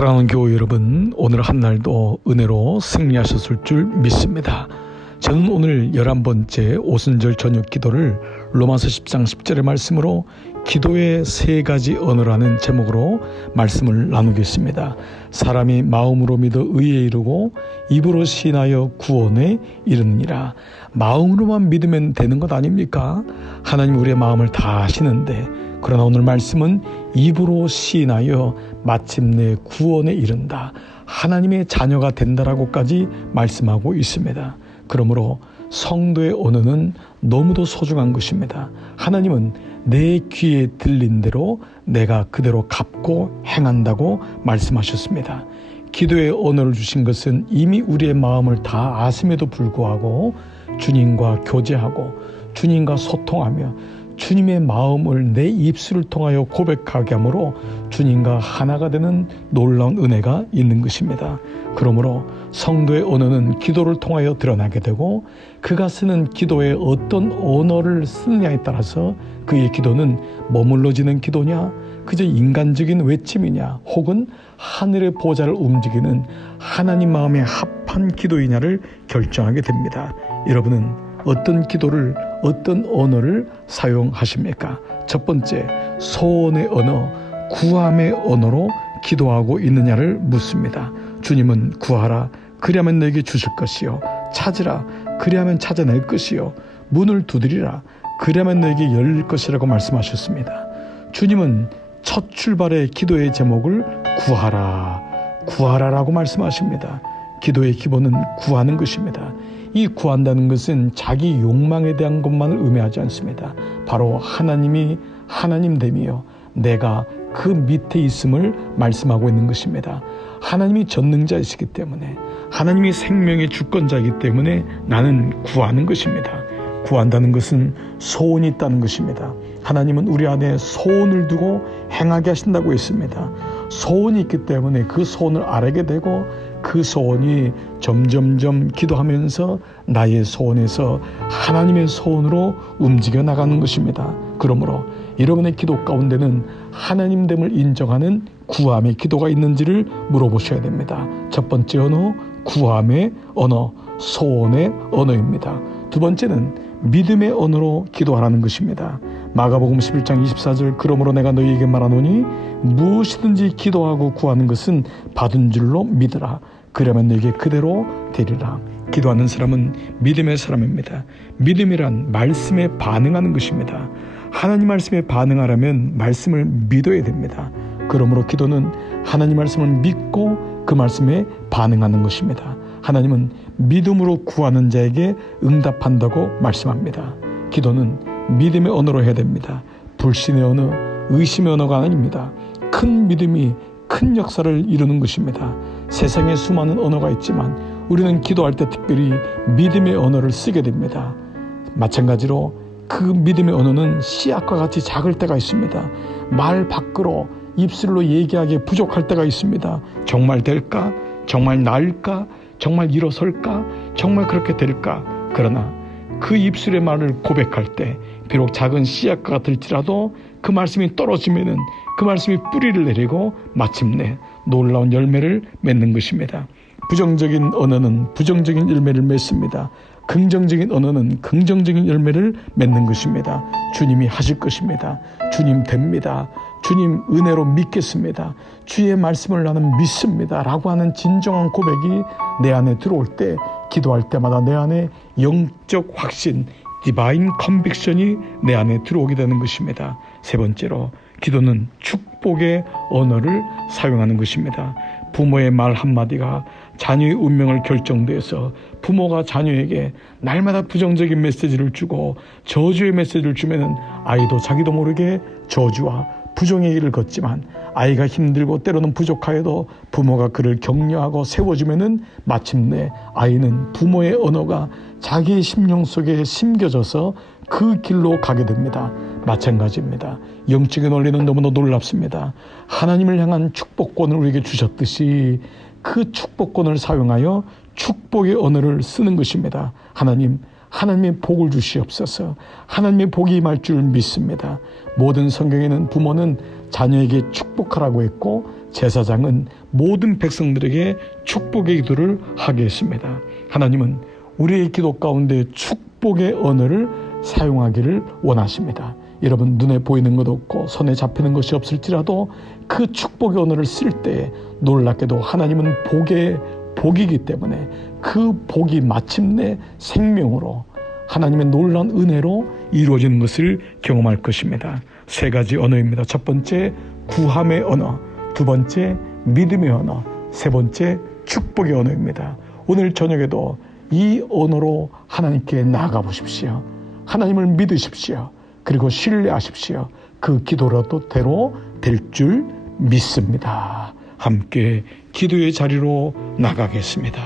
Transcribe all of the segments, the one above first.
사랑하는 교회 여러분, 오늘 한 날도 은혜로 승리하셨을 줄 믿습니다. 저는 오늘 11번째 오순절 저녁 기도를 로마서 10장 10절의 말씀으로 기도의 세 가지 언어라는 제목으로 말씀을 나누겠습니다. 사람이 마음으로 믿어 의에 이르고 입으로 시인하여 구원에 이르느니라. 마음으로만 믿으면 되는 것 아닙니까? 하나님 우리의 마음을 다 아시는데, 그러나 오늘 말씀은 입으로 시인하여 마침내 구원에 이른다, 하나님의 자녀가 된다라고까지 말씀하고 있습니다. 그러므로 성도의 언어는 너무도 소중한 것입니다. 하나님은 내 귀에 들린 대로 내가 그대로 갚고 행한다고 말씀하셨습니다. 기도의 언어를 주신 것은 이미 우리의 마음을 다 아심에도 불구하고 주님과 교제하고 주님과 소통하며 주님의 마음을 내 입술을 통하여 고백하게 하므로 주님과 하나가 되는 놀라운 은혜가 있는 것입니다. 그러므로 성도의 언어는 기도를 통하여 드러나게 되고, 그가 쓰는 기도에 어떤 언어를 쓰느냐에 따라서 그의 기도는 머물러지는 기도냐, 그저 인간적인 외침이냐, 혹은 하늘의 보좌를 움직이는 하나님 마음에 합한 기도이냐를 결정하게 됩니다. 여러분은 어떤 기도를, 어떤 언어를 사용하십니까? 첫 번째, 소원의 언어, 구함의 언어로 기도하고 있느냐를 묻습니다. 주님은 구하라, 그리하면 너에게 주실 것이요, 찾으라, 그리하면 찾아낼 것이요, 문을 두드리라, 그리하면 너에게 열릴 것이라고 말씀하셨습니다. 주님은 첫 출발의 기도의 제목을 구하라라고 말씀하십니다. 기도의 기본은 구하는 것입니다. 이 구한다는 것은 자기 욕망에 대한 것만을 의미하지 않습니다. 바로 하나님이 하나님됨이요, 내가 그 밑에 있음을 말씀하고 있는 것입니다. 하나님이 전능자이시기 때문에, 하나님이 생명의 주권자이기 때문에 나는 구하는 것입니다. 구한다는 것은 소원이 있다는 것입니다. 하나님은 우리 안에 소원을 두고 행하게 하신다고 했습니다. 소원이 있기 때문에 그 소원을 아뢰게 되고, 그 소원이 점점점 기도하면서 나의 소원에서 하나님의 소원으로 움직여 나가는 것입니다. 그러므로 여러분의 기도 가운데는 하나님됨을 인정하는 구함의 기도가 있는지를 물어보셔야 됩니다. 첫 번째 언어, 구함의 언어, 소원의 언어입니다. 두 번째는 믿음의 언어로 기도하라는 것입니다. 마가복음 11장 24절, 그러므로 내가 너희에게 말하노니 무엇이든지 기도하고 구하는 것은 받은 줄로 믿으라, 그러면 너희에게 그대로 되리라. 기도하는 사람은 믿음의 사람입니다. 믿음이란 말씀에 반응하는 것입니다. 하나님 말씀에 반응하려면 말씀을 믿어야 됩니다. 그러므로 기도는 하나님 말씀을 믿고 그 말씀에 반응하는 것입니다. 하나님은 믿음으로 구하는 자에게 응답한다고 말씀합니다. 기도는 믿음의 언어로 해야 됩니다. 불신의 언어, 의심의 언어가 아닙니다. 큰 믿음이 큰 역사를 이루는 것입니다. 세상에 수많은 언어가 있지만 우리는 기도할 때 특별히 믿음의 언어를 쓰게 됩니다. 마찬가지로 그 믿음의 언어는 씨앗과 같이 작을 때가 있습니다. 말 밖으로 입술로 얘기하기에 부족할 때가 있습니다. 정말 될까? 정말 나을까? 정말 일어설까? 정말 그렇게 될까? 그러나 그 입술의 말을 고백할 때 비록 작은 씨앗과 같을지라도 그 말씀이 떨어지면은 그 말씀이 뿌리를 내리고 마침내 놀라운 열매를 맺는 것입니다. 부정적인 언어는 부정적인 열매를 맺습니다. 긍정적인 언어는 긍정적인 열매를 맺는 것입니다. 주님이 하실 것입니다. 주님 됩니다. 주님 은혜로 믿겠습니다. 주의 말씀을 나는 믿습니다 라고 하는 진정한 고백이 내 안에 들어올 때, 기도할 때마다 내 안에 영적 확신, 디바인 컨빅션이 내 안에 들어오게 되는 것입니다. 세 번째로, 기도는 축복의 언어를 사용하는 것입니다. 부모의 말 한마디가 자녀의 운명을 결정돼서 부모가 자녀에게 날마다 부정적인 메시지를 주고 저주의 메시지를 주면은 아이도 자기도 모르게 저주와 부정의 길을 걷지만, 아이가 힘들고 때로는 부족하여도 부모가 그를 격려하고 세워주면은 마침내 아이는 부모의 언어가 자기의 심령 속에 심겨져서 그 길로 가게 됩니다. 마찬가지입니다. 영적인 원리는 너무나 놀랍습니다. 하나님을 향한 축복권을 우리에게 주셨듯이 그 축복권을 사용하여 축복의 언어를 쓰는 것입니다. 하나님의 복을 주시옵소서. 하나님의 복이 임할 줄 믿습니다. 모든 성경에는 부모는 자녀에게 축복하라고 했고, 제사장은 모든 백성들에게 축복의 기도를 하게 했습니다. 하나님은 우리의 기도 가운데 축복의 언어를 사용하기를 원하십니다. 여러분, 눈에 보이는 것 없고 손에 잡히는 것이 없을지라도 그 축복의 언어를 쓸 때 놀랍게도 하나님은 복이기 때문에 그 복이 마침내 생명으로 하나님의 놀라운 은혜로 이루어지는 것을 경험할 것입니다. 3가지 언어입니다. 첫 번째, 구함의 언어. 두 번째, 믿음의 언어. 세 번째, 축복의 언어입니다. 오늘 저녁에도 이 언어로 하나님께 나아가 보십시오. 하나님을 믿으십시오. 그리고 신뢰하십시오. 그 기도라도 대로 될 줄 믿습니다. 함께 기도의 자리로 나가겠습니다.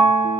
아멘.